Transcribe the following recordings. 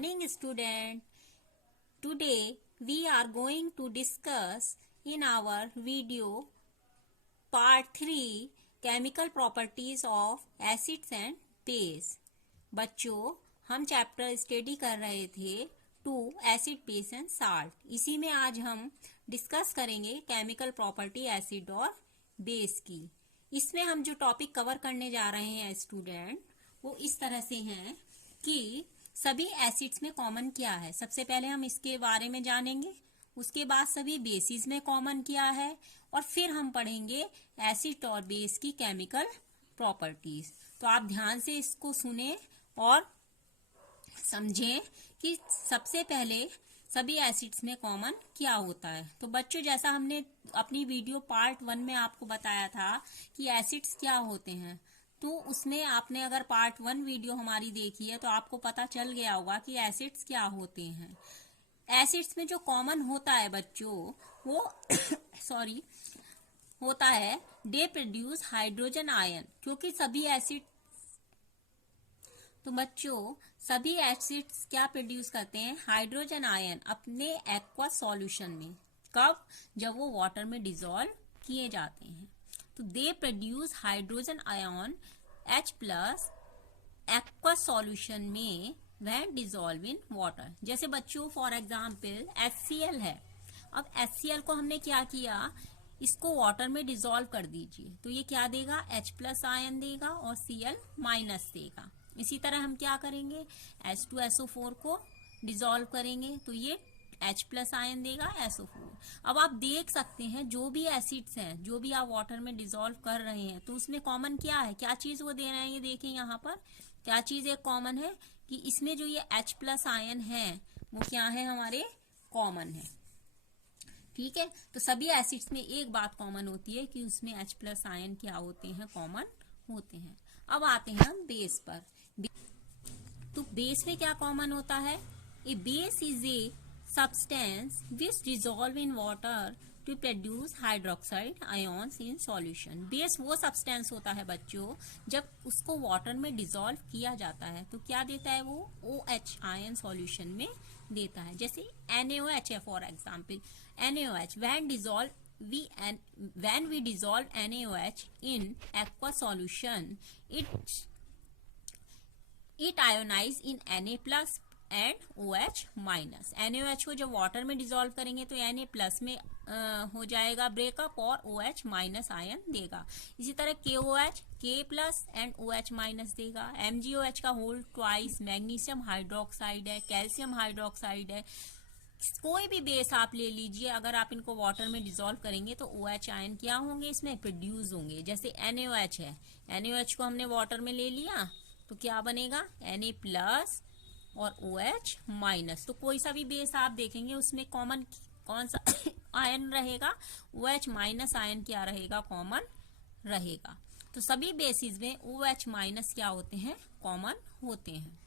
morning, student. Today we are going to discuss in our video part 3 chemical properties of acids and base. बच्चों, हम chapter study कर रहे थे 2 acid base and salt. इसी में आज हम डिस्कस करेंगे केमिकल प्रॉपर्टी एसिड और बेस की. इसमें हम जो टॉपिक कवर करने जा रहे हैं स्टूडेंट, वो इस तरह से हैं कि सभी एसिड्स में कॉमन क्या है. सबसे पहले हम इसके बारे में जानेंगे, उसके बाद सभी बेसिस में कॉमन क्या है, और फिर हम पढ़ेंगे एसिड और बेस की केमिकल प्रॉपर्टीज. तो आप ध्यान से इसको सुने और समझें कि सबसे पहले सभी एसिड्स में कॉमन क्या होता है. तो बच्चों, जैसा हमने अपनी वीडियो पार्ट 1 में आपको बताया था कि एसिड्स क्या होते हैं, तो उसमें आपने अगर पार्ट 1 वीडियो हमारी देखी है तो आपको पता चल गया होगा कि एसिड्स क्या होते हैं. एसिड्स में जो कॉमन होता है बच्चों, वो सॉरी होता है दे प्रोड्यूस हाइड्रोजन आयन. क्योंकि सभी एसिड, तो बच्चों सभी एसिड्स क्या प्रोड्यूस करते हैं? हाइड्रोजन आयन अपने एक्वा सॉल्यूशन में. कब? जब वो वाटर में डिसॉल्व किए जाते हैं. तो they produce hydrogen ion H plus aqua solution में व्हेन डिसॉल्व इन वाटर. जैसे बच्चों फॉर एग्जांपल HCl है. अब HCl को हमने क्या किया, इसको वाटर में डिसॉल्व कर दीजिए, तो ये क्या देगा? H प्लस आयन देगा और Cl माइनस देगा. इसी तरह हम क्या करेंगे, H2SO4 को डिसॉल्व करेंगे तो ये H प्लस आयन देगा SO4. अब आप देख सकते हैं जो भी एसिड्स हैं, जो भी आप वाटर में डिसॉल्व कर रहे हैं, तो उसमें कॉमन क्या है, क्या चीज वो दे रहे हैं. ये देखें यहाँ पर क्या चीज एक कॉमन है कि इसमें जो ये H प्लस आयन है वो क्या है, हमारे कॉमन है. ठीक है, तो सभी एसिड्स में एक बात कॉमन होती है कि उसमें H प्लस आयन क्या होते हैं, कॉमन होते हैं. अब आते हैं हम बेस पर. तो बेस में क्या कॉमन होता है? A base is a substance which dissolve in water to produce hydroxide ions in solution. Base वो सब्सटेंस होता है बच्चों, जब उसको वाटर में डिसॉल्व किया जाता है तो क्या देता है, वो OH आयन सॉल्यूशन में देता है. जैसे NaOH है for example. NaOH when we dissolve NaOH in aqua solution, it ionize in Na plus and OH minus. NaOH को जब वाटर में डिसॉल्व करेंगे तो Na प्लस में हो जाएगा ब्रेकअप और OH माइनस आयन देगा. इसी तरह KOH K plus and OH minus देगा. MgOH का होल ट्वाइस मैग्नीशियम हाइड्रोक्साइड है, कैल्शियम हाइड्रोक्साइड है. कोई भी बेस आप ले लीजिए, अगर आप इनको वाटर में डिसॉल्व करेंगे तो OH आयन क्या होंगे, इसमें प्रोड्यूस होंगे. जैसे NaOH है, NaOH को हमने वाटर में ले लिया तो क्या बनेगा, Na प्लस और OH माइनस. तो कोई सा भी बेस आप देखेंगे उसमें कॉमन कौन सा आयन रहेगा, OH माइनस आयन क्या रहेगा, कॉमन रहेगा. तो सभी बेसिस में OH माइनस क्या होते हैं, कॉमन होते हैं.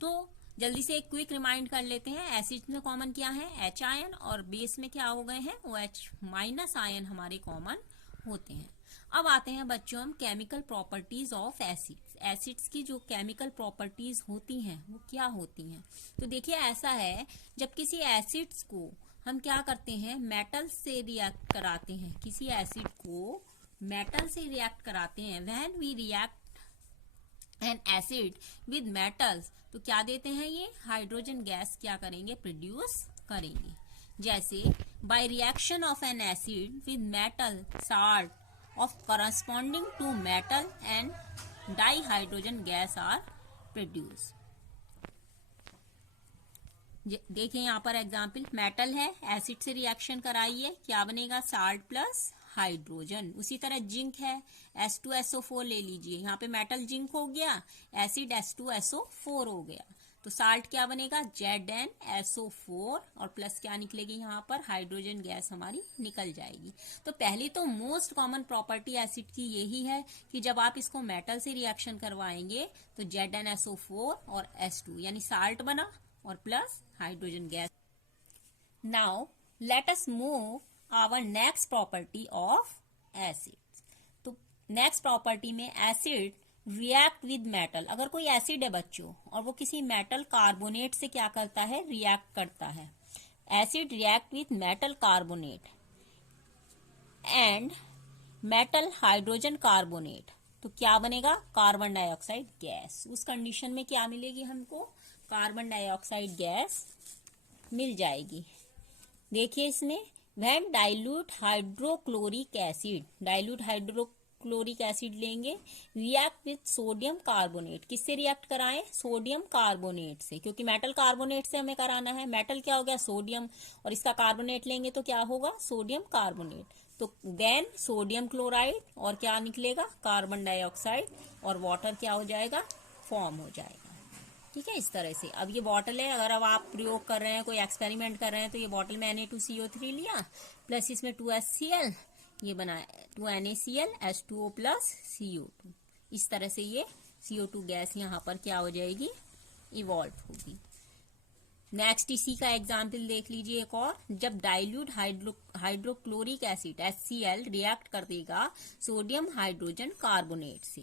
तो जल्दी से एक क्विक रिमाइंड कर लेते हैं. एसिड में कॉमन क्या है, H आयन, और बेस में क्या हो गए हैं, OH माइनस आयन हमारे कॉमन होते हैं. अब आते हैं बच्चों हम chemical properties of acids. Acids की जो केमिकल प्रॉपर्टीज होती हैं वो क्या होती हैं. तो देखिए ऐसा है, जब किसी एसिड्स को हम क्या करते हैं, मेटल से रिएक्ट कराते हैं, किसी एसिड को मेटल से रिएक्ट कराते हैं, when we react an acid with metals, तो क्या देते हैं, ये हाइड्रोजन गैस क्या करेंगे, प्रोड्यूस करेंगे. जैसे by reaction of N acid with metal salt of corresponding to metal and dihydrogen gas are produced. देखिए यहाँ पर एग्जाम्पल, मेटल है, एसिड से रिएक्शन कराइए, क्या बनेगा, साल्ट प्लस हाइड्रोजन. उसी तरह जिंक है, H2SO4 ले लीजिए, यहाँ पे मेटल जिंक हो गया, एसिड H2SO4 हो गया. तो साल्ट क्या बनेगा, ZnSO4, और प्लस क्या निकलेगी, यहाँ पर हाइड्रोजन गैस हमारी निकल जाएगी. तो पहली तो मोस्ट कॉमन प्रॉपर्टी एसिड की यही है कि जब आप इसको मेटल से रिएक्शन करवाएंगे तो ZnSO4 और H2 यानी साल्ट बना और plus hydrogen gas. Now let us move our next property of acid. तो नेक्स्ट प्रॉपर्टी में एसिड रिएक्ट विद मेटल, अगर कोई एसिड है बच्चों और वो किसी मेटल कार्बोनेट से क्या करता है, रिएक्ट करता है, acid react with metal carbonate and metal hydrogen carbonate, तो क्या बनेगा, कार्बन डाइऑक्साइड गैस। उस कंडीशन में क्या मिलेगी हमको, कार्बन डाइऑक्साइड गैस मिल जाएगी। देखिए इसमें, when dilute hydrochloric acid, dilute hydrochloric acid लेंगे, रिएक्ट विथ सोडियम कार्बोनेट, किससे रिएक्ट कराएं, सोडियम कार्बोनेट से, क्योंकि मेटल कार्बोनेट से हमें कराना है, मेटल क्या हो गया, सोडियम, और इसका कार्बोनेट लेंगे तो क्या होगा, सोडियम कार्बोनेट, तो देन सोडियम क्लोराइड और क्या निकलेगा, कार्बन डाइऑक्साइड, और वाटर क्या हो जाएगा, फॉर्म हो जाएगा। ठीक है, इस तरह से। अब ये बॉटल है, अगर अब आप प्रयोग कर रहे हैं, कोई एक्सपेरिमेंट कर रहे हैं, तो ये बॉटल में Na2CO3 लिया, प्लस इसमें 2HCl, ये बना 2NaCl H2O प्लस CO2, इस तरह से ये CO2 गैस यहाँ पर क्या हो जाएगी, इवॉल्व होगी। नेक्स्ट इसी का एग्जाम्पल देख लीजिए एक और, जब dilute hydrochloric acid HCl react कर देगा सोडियम हाइड्रोजन कार्बोनेट से,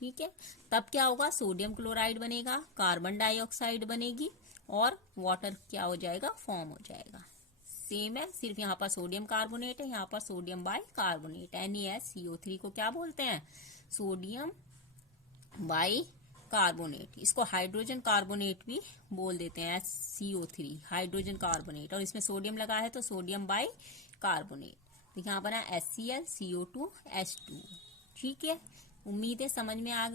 ठीक है, तब क्या होगा, सोडियम क्लोराइड बनेगा, कार्बन डाइऑक्साइड बनेगी, और वाटर क्या हो जाएगा, फॉर्म हो जाएगा। सेम है, सिर्फ यहाँ पर सोडियम कार्बोनेट है, यहाँ पर सोडियम बाई कार्बोनेट, NaCO3 को क्या बोलते हैं, सोडियम बाई कार्बोनेट, इसको हाइड्रोजन कार्बोनेट भी बोल देते हैं, CO3 हाइड्रोजन कार्बोनेट, और इसमें सोडियम लगा है तो सोडियम बाई कार्बोनेट, तो यहाँ बना HCl CO2 H2। ठीक है, उम्मीद है समझ में आ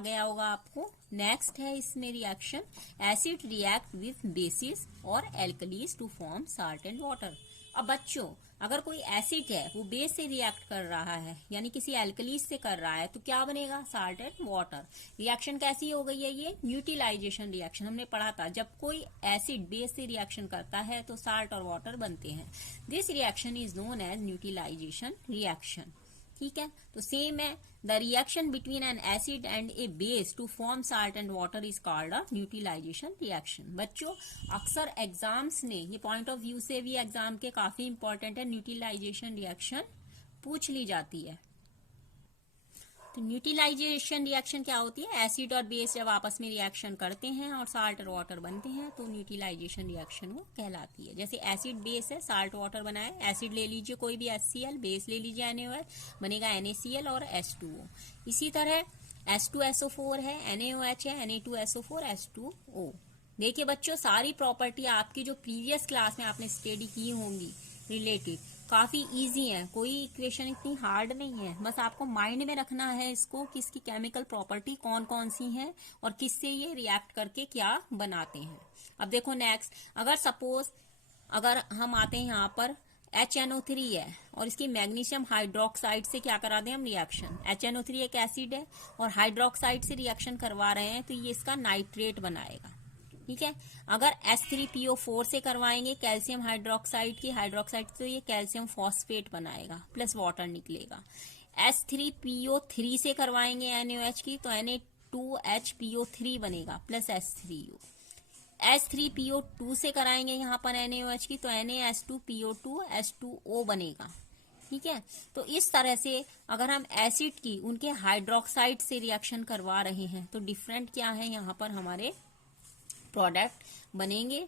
गया होगा आपको। नेक्स्ट है इसमें reaction, acid react with basis और alkalis to form salt and water. अब बच्चों, अगर कोई एसिड है वो बेस से रिएक्ट कर रहा है, यानी किसी एल्कलीज से कर रहा है, तो क्या बनेगा, साल्ट एंड वाटर। रिएक्शन कैसी हो गई है, ये न्यूट्रलाइजेशन रिएक्शन, हमने पढ़ा था, जब कोई एसिड बेस से रिएक्शन करता है तो साल्ट और वाटर बनते हैं। This reaction is known as neutralisation reaction. ठीक है, तो सेम है, the reaction between an acid and a base to form salt and water is called a neutralisation reaction. बच्चों, अक्सर एग्जाम्स ने, ये पॉइंट ऑफ व्यू से भी एग्जाम के काफी इंपॉर्टेंट है, न्यूट्रलाइजेशन रिएक्शन पूछ ली जाती है। तो न्यूट्रलाइजेशन रिएक्शन क्या होती है, एसिड और बेस जब आपस में रिएक्शन करते हैं और साल्ट और वाटर बनते हैं तो न्यूट्रलाइजेशन रिएक्शन वो कहलाती है। जैसे एसिड बेस है, साल्ट वाटर बना है, एसिड ले लीजिए कोई भी HCl, बेस ले लीजिए NaOH, बनेगा NaCl और H2O। इसी तरह H2SO4 है, NaOH है, Na2SO4 H2O। देखिए बच्चों, सारी प्रॉपर्टी आपकी जो प्रीवियस क्लास में आपने स्टडी की होंगी रिलेटेड, काफी इजी है, कोई इक्वेशन इतनी हार्ड नहीं है, बस आपको माइंड में रखना है इसको कि इसकी केमिकल प्रॉपर्टी कौन कौन सी है और किससे ये रिएक्ट करके क्या बनाते हैं। अब देखो नेक्स्ट, अगर सपोज अगर हम आते हैं यहाँ पर HNO3 है और इसकी मैग्नीशियम हाइड्रोक्साइड से क्या करा दें हम रिएक्शन, HNO3 एक एसिड है और हाइड्रोक्साइड से रिएक्शन करवा रहे हैं तो ये इसका नाइट्रेट बनाएगा। ठीक है, अगर H3PO4 से करवाएंगे कैल्शियम हाइड्रोक्साइड की, हाइड्रोक्साइड, तो ये कैल्शियम फॉस्फेट बनाएगा प्लस वाटर निकलेगा। H3PO3 से करवाएंगे NaOH की तो Na2HPO3 बनेगा प्लस H3O। H3PO2 से कराएंगे यहाँ पर NaOH की तो NaH2PO2 H2O बनेगा। ठीक है, तो इस तरह से अगर हम एसिड की उनके हाइड्रोक्साइड से रिएक्शन करवा रहे हैं तो डिफरेंट क्या है यहाँ पर हमारे प्रोडक्ट बनेंगे।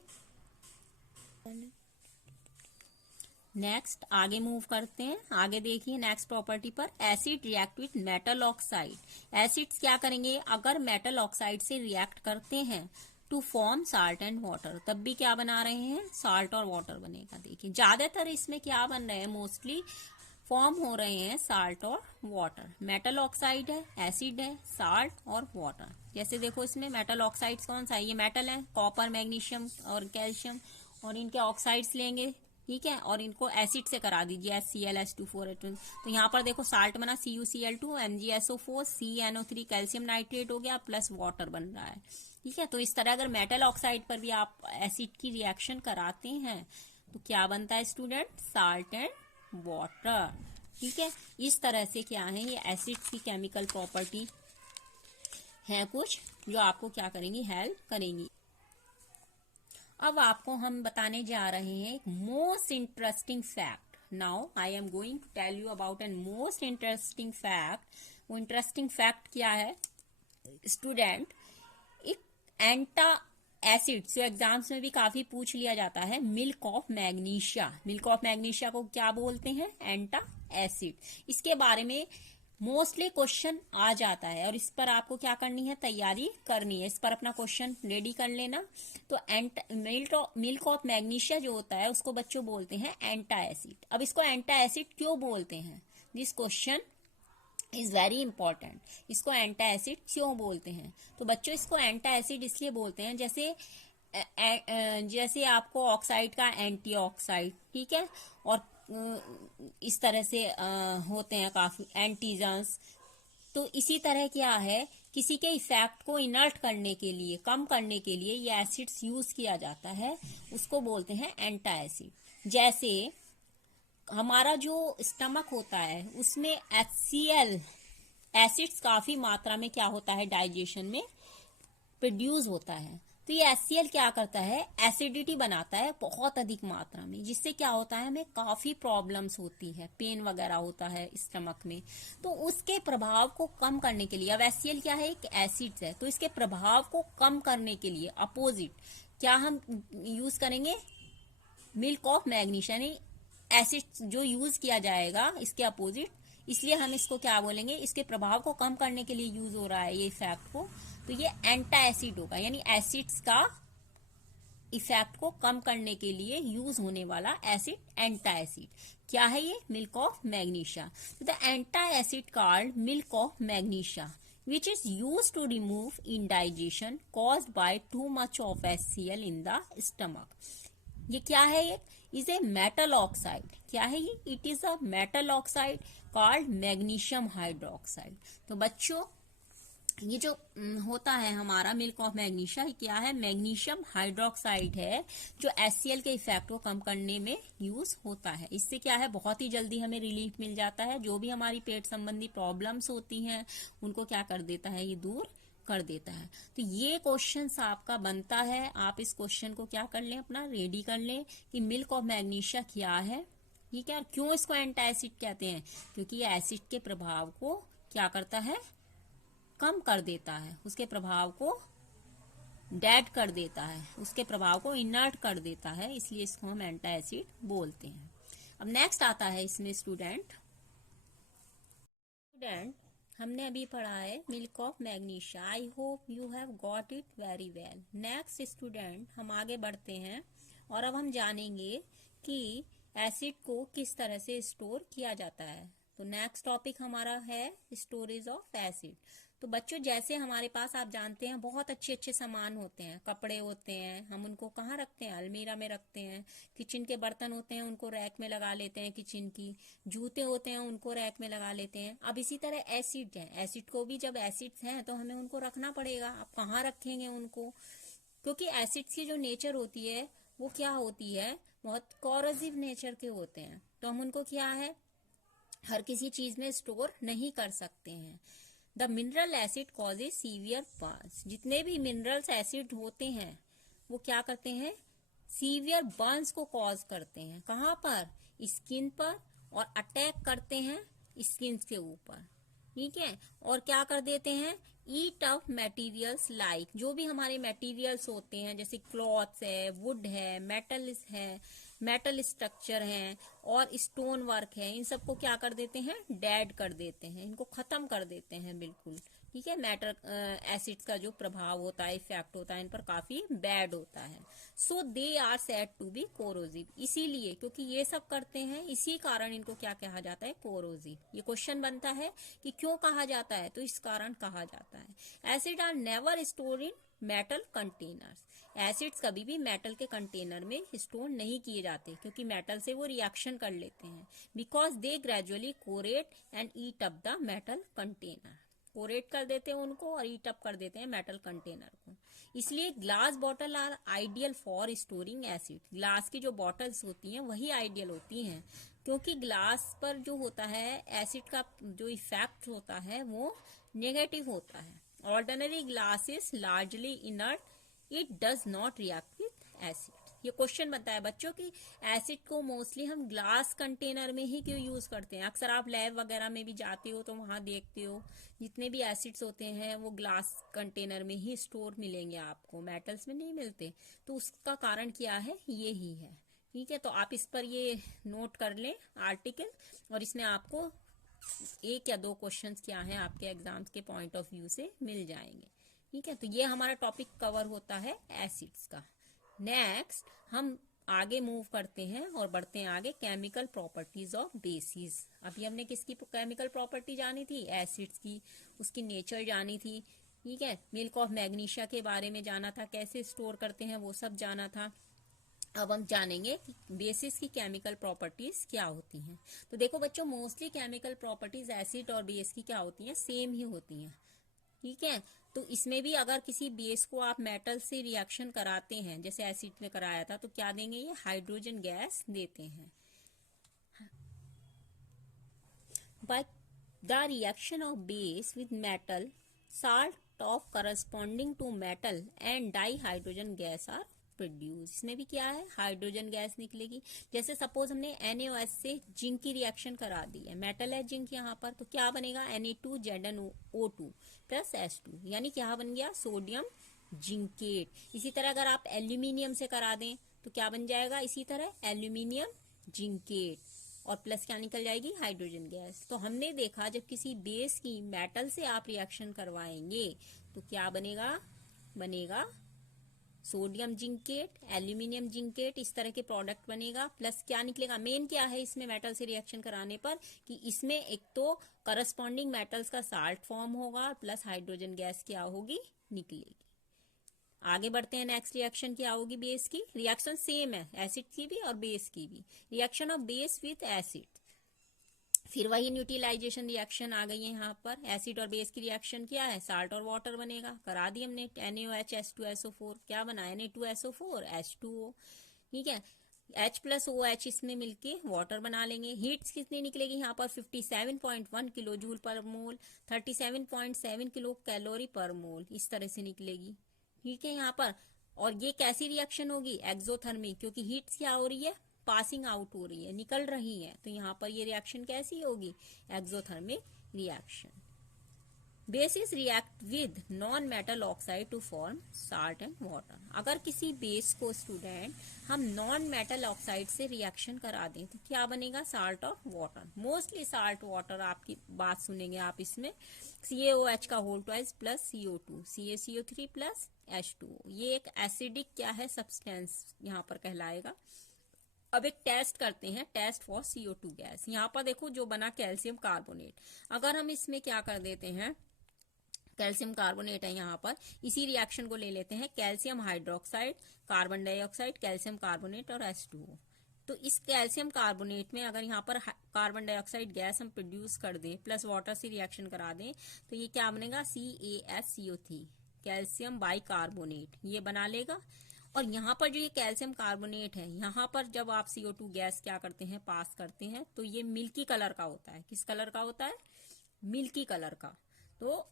नेक्स्ट आगे मूव करते हैं, आगे देखिए नेक्स्ट प्रॉपर्टी पर, acid react with metal oxide. Acids क्या करेंगे, अगर मेटल ऑक्साइड से रिएक्ट करते हैं to form salt and water, तब भी क्या बना रहे हैं, साल्ट और वाटर बनेगा। देखिए ज्यादातर इसमें क्या बन रहे हैं, मोस्टली फॉर्म हो रहे हैं साल्ट और वाटर। मेटल ऑक्साइड है, एसिड है, साल्ट और वाटर। जैसे देखो इसमें मेटल ऑक्साइड्स कौन सा है, ये मेटल है, कॉपर, मैग्नीशियम और कैल्शियम, और इनके ऑक्साइड्स लेंगे, ठीक है, और इनको एसिड से करा दीजिए HCl H2 तो यहाँ पर देखो साल्ट बना CuCl2 MgSO4 CNO3 calcium nitrate हो गया प्लस वाटर बन रहा है। ठीक है, तो इस तरह अगर मेटल ऑक्साइड पर भी आप एसिड की रिएक्शन कराते हैं तो क्या बनता है स्टूडेंट, साल्ट एंड वाटर। ठीक है, इस तरह से क्या है, ये एसिड्स की केमिकल प्रॉपर्टी है कुछ जो आपको क्या करेंगी, हेल्प करेंगी। अब आपको हम बताने जा रहे हैं एक most interesting fact. Now I am going to tell you about an most interesting fact. वो इंटरेस्टिंग फैक्ट क्या है, स्टूडेंट एक एंटा एसिड जो एग्जाम्स में भी काफी पूछ लिया जाता है, milk of magnesia. Milk of magnesia को क्या बोलते हैं? एंटा एसिड। इसके बारे में मोस्टली क्वेश्चन आ जाता है और इस पर आपको क्या करनी है? तैयारी करनी है। इस पर अपना क्वेश्चन रेडी कर लेना। तो मिल्क ऑफ मैग्नीशिया जो होता है उसको बच्चों बोलते हैं एंटा एसिड। अब इसको एंटा एसिड क्यों बोलते हैं? This question is very important. इसको एंटा एसिड क्यों बोलते हैं? तो बच्चों इसको एंटा एसिड इसलिए बोलते हैं जैसे आपको ऑक्साइड का एंटीऑक्साइड, ठीक है, और इस तरह से होते हैं काफी एंटीजन्स। तो इसी तरह क्या है, किसी के इफेक्ट को इनर्ट करने के लिए, कम करने के लिए ये एसिड्स यूज किया जाता है, उसको बोलते हैं एंटा एसिड। जैसे हमारा जो स्टमक होता है उसमें HCl एसिड्स काफी मात्रा में क्या होता है? डाइजेशन में प्रोड्यूस होता है। तो ये HCl क्या करता है? एसिडिटी बनाता है बहुत अधिक मात्रा में, जिससे क्या होता है? हमें काफी प्रॉब्लम्स होती है, पेन वगैरह होता है स्टमक में। तो उसके प्रभाव को कम करने के लिए, अब HCl क्या है? एक एसिड है, तो इसके प्रभाव को कम करने के लिए अपोजिट क्या हम यूज करेंगे? मिल्क ऑफ मैग्नीशिया, यानी एसिड जो यूज किया जाएगा इसके अपोजिट। इसलिए हम इसको क्या बोलेंगे? इसके प्रभाव को कम करने के लिए यूज हो रहा है ये इफेक्ट को, तो ये एंटा एसिड होगा। यानी एसिड्स का इफेक्ट को कम करने के लिए यूज होने वाला एसिड एंटा एसिड क्या है? ये milk of magnesia. The antacid called milk of magnesia which is used to remove indigestion caused by too much of HCl in the stomach. ये क्या है? ये इज ए मेटल ऑक्साइड। क्या है ये? It is a metal oxide called magnesium hydroxide. तो बच्चों ये जो होता है हमारा मिल्क ऑफ मैग्नीशिया, क्या है? मैग्नीशियम हाइड्रोक्साइड है जो HCl के इफेक्ट को कम करने में यूज होता है। इससे क्या है? बहुत ही जल्दी हमें रिलीफ मिल जाता है। जो भी हमारी पेट संबंधी प्रॉब्लम्स होती हैं उनको क्या कर देता है? ये दूर कर देता है। तो ये क्वेश्चन आपका बनता है, आप इस क्वेश्चन को क्या कर लें? अपना रेडी कर लें कि मिल्क ऑफ मैग्नीशिया क्या है, ये क्या, क्यों इसको एंटा एसिड कहते हैं? क्योंकि ये एसिड के प्रभाव को क्या करता है? कम कर देता है, उसके प्रभाव को डेड कर देता है, उसके प्रभाव को इनर्ट कर देता है, इसलिए इसको हम एंटा एसिड बोलते हैं। अब नेक्स्ट आता है इसमें स्टूडेंट हमने अभी पढ़ा है milk of magnesia. I hope you have got it very well. Next student हम आगे बढ़ते हैं और अब हम जानेंगे कि एसिड को किस तरह से स्टोर किया जाता है। तो नेक्स्ट टॉपिक हमारा है स्टोरेज ऑफ एसिड। तो बच्चों जैसे हमारे पास आप जानते हैं बहुत अच्छे अच्छे सामान होते हैं, कपड़े होते हैं, हम उनको कहाँ रखते हैं? अलमीरा में रखते हैं। किचन के बर्तन होते हैं उनको रैक में लगा लेते हैं, किचन की जूते होते हैं उनको रैक में लगा लेते हैं। अब इसी तरह एसिड है, एसिड को भी जब एसिड्स हैं तो हमें उनको रखना पड़ेगा। आप कहाँ रखेंगे उनको? क्योंकि एसिड्स की जो नेचर होती है वो क्या होती है? बहुत कॉरोसिव नेचर के होते हैं। तो हम उनको क्या है? हर किसी चीज में स्टोर नहीं कर सकते हैं। The mineral acid causes severe Burns. जितने भी मिनरल्स एसिड होते हैं वो क्या करते हैं? सीवियर बर्न्स को कॉज करते हैं। कहाँ पर? स्किन पर, और अटैक करते हैं स्किन के ऊपर, ठीक है। और क्या कर देते हैं? ईट अप मटेरियल्स लाइक, जो भी हमारे मटेरियल्स होते हैं जैसे क्लॉथ्स है, वुड है, मेटल स्ट्रक्चर हैं और स्टोन वर्क है, इन सबको क्या कर देते हैं? डेड कर देते हैं, इनको खत्म कर देते हैं बिल्कुल, ठीक है। मेटल एसिड्स का जो प्रभाव होता है, इफेक्ट होता है, इन पर काफी बैड होता है। So they are said to be corrosive. इसीलिए क्योंकि ये सब करते हैं इसी कारण इनको क्या कहा जाता है? कोरोसिव। ये क्वेश्चन बनता है कि क्यों कहा जाता है? तो इस कारण कहा जाता है। Acid are never store in metal containers. Acids कभी भी मेटल के कंटेनर में स्टोर नहीं किए जाते क्योंकि मेटल से वो रिएक्शन कर लेते हैं। Because they gradually corrode and eat up the metal container. Corrode कर देते हैं उनको और ईट अप कर देते हैं मेटल कंटेनर को। इसलिए glass bottle are ideal for storing acid. Glass की जो बॉटल्स होती हैं वही आइडियल होती हैं क्योंकि ग्लास पर जो होता है एसिड का जो इफेक्ट होता है वो नेगेटिव होता है। Ordinary glass is largely inert, it does not react with acid. ये क्वेश्चन बनता है बच्चों कि एसिड को मोस्टली हम ग्लास कंटेनर में ही क्यों यूज करते हैं। अक्सर आप लैब वगैरह में भी जाते हो तो वहां देखते हो जितने भी एसिड्स होते हैं वो ग्लास कंटेनर में ही स्टोर मिलेंगे आपको, मेटल्स में नहीं मिलते। तो उसका कारण क्या है, ये ही है। ठीक है, तो आप इस पर ये नोट कर लें आर्टिकल, और इसमें आपको एक या दो क्वेश्चंस क्या हैं आपके एग्जाम्स के पॉइंट ऑफ व्यू से मिल जाएंगे। ठीक है, तो ये हमारा टॉपिक कवर होता है एसिड्स का। नेक्स्ट हम आगे मूव करते हैं और बढ़ते हैं आगे, केमिकल प्रॉपर्टीज ऑफ बेसिस। अभी हमने किसकी केमिकल प्रॉपर्टी जानी थी, एसिड्स की, उसकी नेचर जानी थी। ठीक है, मिल्क ऑफ मैग्नीशिया के बारे में जाना था, कैसे स्टोर करते हैं वो सब जाना था। अब हम जानेंगे कि बेसिस की केमिकल प्रॉपर्टीज क्या होती हैं। तो देखो बच्चों, मोस्टली केमिकल प्रॉपर्टीज एसिड और बेस की क्या होती हैं, सेम ही होती हैं। ठीक है, तो इसमें भी अगर किसी बेस को आप मेटल से रिएक्शन कराते हैं, जैसे एसिड में कराया था, तो क्या देंगे, ये हाइड्रोजन गैस देते हैं। By the reaction of base with metal, salt of corresponding to metal and dihydrogen gas are produce. इसमें भी क्या है, हाइड्रोजन गैस निकलेगी। जैसे सपोज हमने NaOH से जिंक की रिएक्शन करा दी है, मेटल है जिंक यहाँ पर, तो क्या बनेगा, Na2ZnO2 प्लस H2, यानी क्या बन गया, सोडियम जिंकेट। इसी तरह अगर आप एल्यूमिनियम से करा दें तो क्या बन जाएगा, इसी तरह एल्यूमिनियम जिंकेट, और प्लस क्या निकल जाएगी, हाइड्रोजन गैस। तो हमने देखा जब किसी बेस की मेटल से आप रिएक्शन करवाएंगे तो क्या बनेगा, बनेगा सोडियम जिंकेट, एल्यूमिनियम जिंकेट, इस तरह के प्रोडक्ट बनेगा। प्लस क्या निकलेगा, मेन क्या है इसमें मेटल से रिएक्शन कराने पर, कि इसमें एक तो करस्पॉन्डिंग मेटल्स का साल्ट फॉर्म होगा, प्लस हाइड्रोजन गैस क्या होगी, निकलेगी। आगे बढ़ते हैं, नेक्स्ट रिएक्शन क्या होगी, बेस की। रिएक्शन सेम है एसिड की भी और बेस की भी, reaction of base with acid. फिर वही न्यूट्रलाइजेशन रिएक्शन आ गई है यहाँ पर। एसिड और बेस की रिएक्शन क्या है, साल्ट और वाटर बनेगा, करा दी हमने। NaOH H2SO4 क्या बना, Na2SO4 H2O। ठीक है, H प्लस OH इसमें मिलके वाटर बना लेंगे। हीट्स कितनी निकलेगी यहाँ पर, 57.1 किलो जूल पर मोल, 37.7 किलो कैलोरी पर मोल, इस तरह से निकलेगी। ठीक है यहाँ पर, और ये कैसी रिएक्शन होगी, एक्सोथर्मिक, क्योंकि हीट्स क्या हो रही है, पासिंग आउट हो रही है, निकल रही है। तो यहाँ पर ये रिएक्शन कैसी होगी, exothermic reaction. Bases react with non metal oxide to form salt and water. अगर किसी बेस को स्टूडेंट हम नॉन मेटल ऑक्साइड से रिएक्शन करा दें तो क्या बनेगा, साल्ट और वाटर। मोस्टली साल्ट वाटर आपकी बात सुनेंगे आप इसमें। CaOH का whole twice plus CO2, CaCO3 plus H2O। ये एक एसिडिक क्या है, सब्सटेंस यहाँ पर कहलाएगा। अब एक टेस्ट करते हैं, टेस्ट फॉर CO2 गैस। यहाँ पर देखो जो बना कैल्शियम कार्बोनेट, अगर हम इसमें क्या कर देते हैं, कैल्शियम कार्बोनेट है यहाँ पर, इसी रिएक्शन को ले लेते हैं, calcium hydroxide, carbon dioxide, calcium carbonate और H2O। तो इस कैल्शियम कार्बोनेट में अगर यहाँ पर कार्बन डाइऑक्साइड गैस हम प्रोड्यूस कर दें, प्लस वाटर से रिएक्शन करा दें, तो ये क्या बनेगा, CaSCO3, कैल्शियम बाइकार्बोनेट, ये बना लेगा। और यहाँ पर जो ये कैल्शियम कार्बोनेट है, यहाँ पर जब आप CO2 गैस क्या करते हैं, पास करते हैं, तो ये मिल्की कलर का होता है। किस कलर का होता है, मिल्की कलर का। तो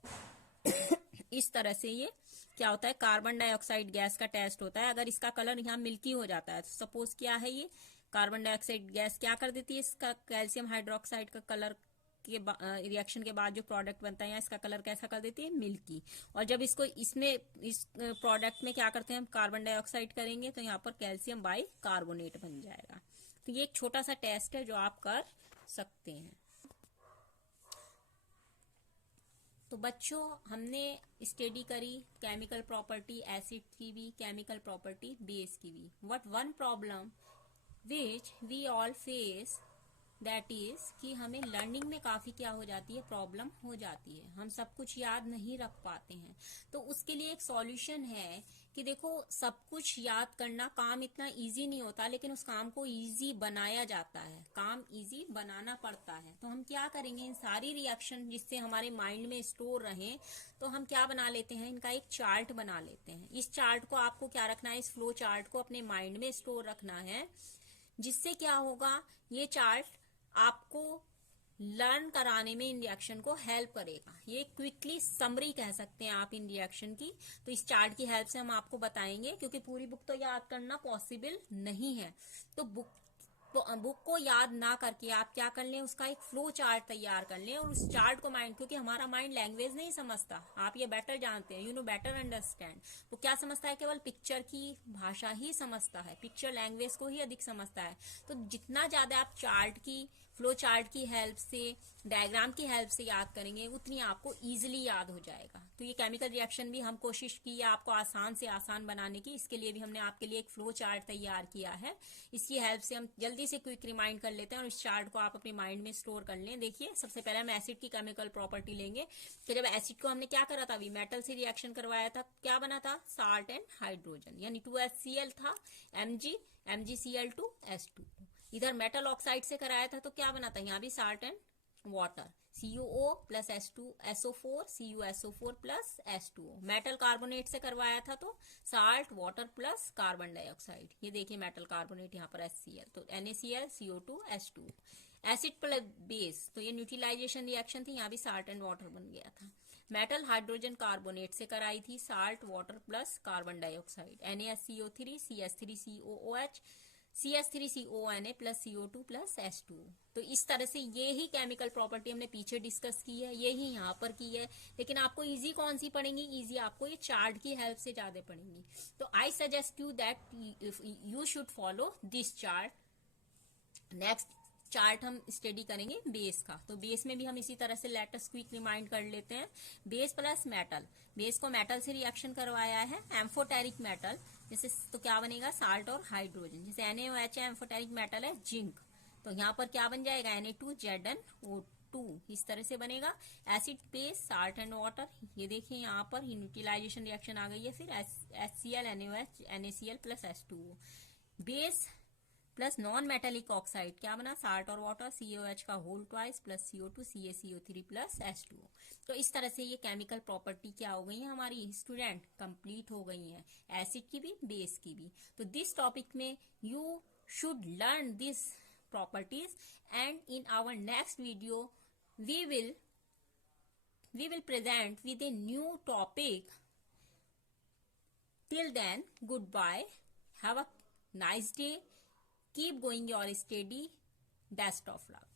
इस तरह से ये क्या होता है, कार्बन डाइऑक्साइड गैस का टेस्ट होता है। अगर इसका कलर यहाँ मिल्की हो जाता है तो सपोज क्या है, ये कार्बन डाइऑक्साइड गैस क्या कर देती है, इसका कैल्शियम हाइड्रोक्साइड का कलर के रिएक्शन के बाद जो प्रोडक्ट बनता है इसका कलर कैसा कर देती है, मिल्की। और जब इसको इसमें इस प्रोडक्ट में क्या करते हैं, हम कार्बन डाइऑक्साइड करेंगे तो यहाँ पर कैल्शियम बाई कार्बोनेट बन जाएगा। तो ये एक छोटा सा टेस्ट है जो आप कर सकते हैं। तो बच्चों हमने स्टडी करी केमिकल प्रॉपर्टी एसिड की भी, केमिकल प्रॉपर्टी बेस की भी। But one problem which we all face, that is कि हमें लर्निंग में काफी क्या हो जाती है, प्रॉब्लम हो जाती है, हम सब कुछ याद नहीं रख पाते हैं। तो उसके लिए एक सॉल्यूशन है कि देखो सब कुछ याद करना काम इतना इजी नहीं होता, लेकिन उस काम को इजी बनाया जाता है, काम इजी बनाना पड़ता है। तो हम क्या करेंगे, इन सारी रिएक्शन जिससे हमारे माइंड में स्टोर रहे, तो हम क्या बना लेते हैं, इनका एक चार्ट बना लेते हैं। इस चार्ट को आपको क्या रखना है, इस फ्लो चार्ट को अपने माइंड में स्टोर रखना है, जिससे क्या होगा, ये चार्ट आपको लर्न कराने में इन रिएक्शन को हेल्प करेगा। ये क्विकली समरी कह सकते हैं आप इन रिएक्शन की। तो इस चार्ट की हेल्प से हम आपको बताएंगे, क्योंकि पूरी बुक तो याद करना पॉसिबल नहीं है। तो बुक को याद ना करके आप क्या कर लें, उसका एक फ्लो चार्ट तैयार कर लें, और उस चार्ट को माइंड, क्योंकि हमारा माइंड लैंग्वेज नहीं समझता, आप ये बेटर जानते हैं, यू नो बेटर अंडरस्टैंड। वो क्या समझता है, केवल पिक्चर की भाषा ही समझता है, पिक्चर लैंग्वेज को ही अधिक समझता है। तो जितना ज्यादा आप चार्ट की, फ्लो चार्ट की हेल्प से, डायग्राम की हेल्प से याद करेंगे, उतनी आपको इजीली याद हो जाएगा। तो ये केमिकल रिएक्शन भी हम कोशिश की है आपको आसान से आसान बनाने की। इसके लिए भी हमने आपके लिए एक फ्लो चार्ट तैयार किया है। इसकी हेल्प से हम जल्दी से क्विक रिमाइंड कर लेते हैं, और इस चार्ट को आप अपने माइंड में स्टोर कर लें। देखिए, सबसे पहले हम एसिड की केमिकल प्रॉपर्टी लेंगे। तो जब एसिड को हमने क्या करा था, अभी मेटल से रिएक्शन करवाया था, क्या बना था, साल्ट एंड हाइड्रोजन, यानी 2HCl था, MgCl2S2। इधर मेटल ऑक्साइड से कराया था तो क्या बना था, यहाँ भी salt and water, CuO plus SO4 CuSO4 plus H2O। Metal carbonate से करवाया था तो salt, water plus carbon dioxide. ये देखिए मेटल कार्बोनेट यहाँ पर HCl, तो NaCl CO2 H2O। Acid plus base, तो ये न्यूट्रलाइजेशन रिएक्शन थी, यहाँ भी साल्ट एंड वाटर बन गया था। मेटल हाइड्रोजन कार्बोनेट से कराई थी, salt, water plus carbon dioxide, NaCO3 CH3COOH CH3CONA plus CO2 plus H2O। तो इस तरह से ये ही केमिकल प्रॉपर्टी हमने पीछे डिस्कस की है, ये ही यहाँ पर की है। लेकिन आपको इजी कौन सी पढ़ेंगी, इजी आपको ये चार्ट की हेल्प से ज्यादा पढ़ेंगी। तो I suggest you that you should follow this chart. Next chart हम स्टडी करेंगे बेस का। तो बेस में भी हम इसी तरह से लेटेस्ट क्विक रिमाइंड कर लेते हैं। बेस प्लस मेटल, बेस को मेटल से रिएक्शन करवाया है, एम्फोटेरिक मेटल, जैसे तो क्या बनेगा, साल्ट और हाइड्रोजन। जैसे NaOH है, एम्फोटेरिक मेटल है जिंक, तो यहाँ पर क्या बन जाएगा, Na2ZnO2, इस तरह से बनेगा। Acid base, salt and water, ये देखिए यहाँ पर न्यूट्रलाइजेशन रिएक्शन आ गई है। फिर HCl NaOH NaCl plus H2O। Base plus non metallic oxide क्या बना, साल्ट और वाटर, COH का whole twice plus CO2 CaCO3 plus H2O। तो इस तरह से ये केमिकल प्रॉपर्टी क्या हो गई है हमारी स्टूडेंट, कंप्लीट हो गई है, एसिड की भी बेस की भी। तो दिस टॉपिक में you should learn this properties, and in our next video we will present with a new topic. Till then, goodbye, have a nice day, keep going your study, best of luck.